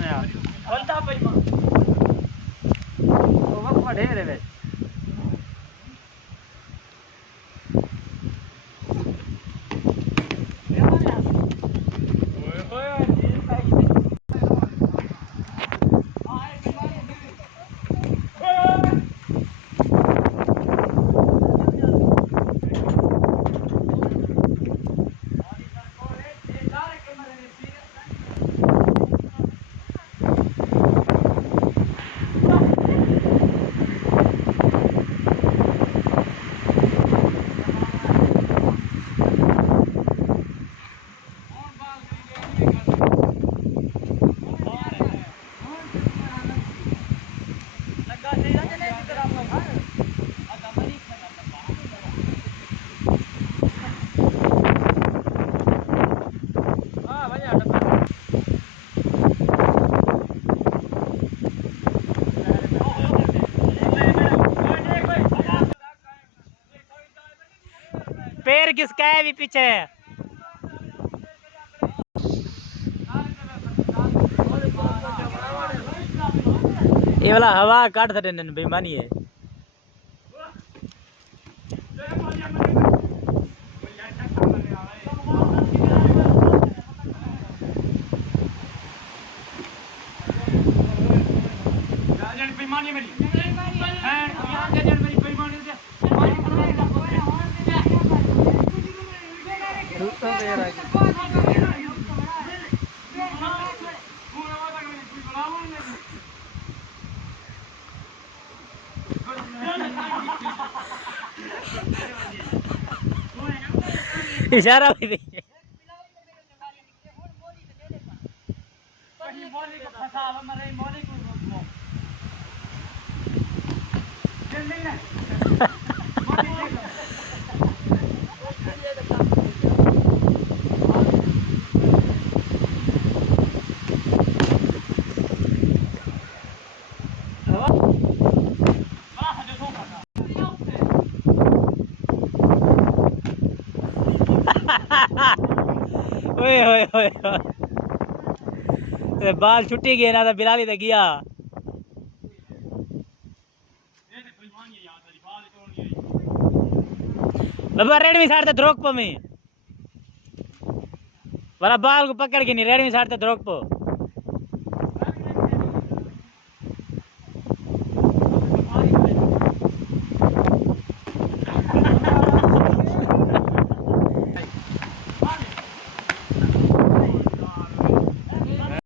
मेरा बोलता बेईमान वो वक्त में ढेर है वे पैर किसका है भी पीछे ये वाला हवा काट सकते बेईमानी है बेईमानी मेरी इशारा भी देखिए ओए ओए ओए बाल छुट्टी गए ना तो बिलाली तो गया बाबा रेडमी साइड तो द्रोक में वाला बाल को पकड़ के नहीं रेडमी साइड तो द्रोक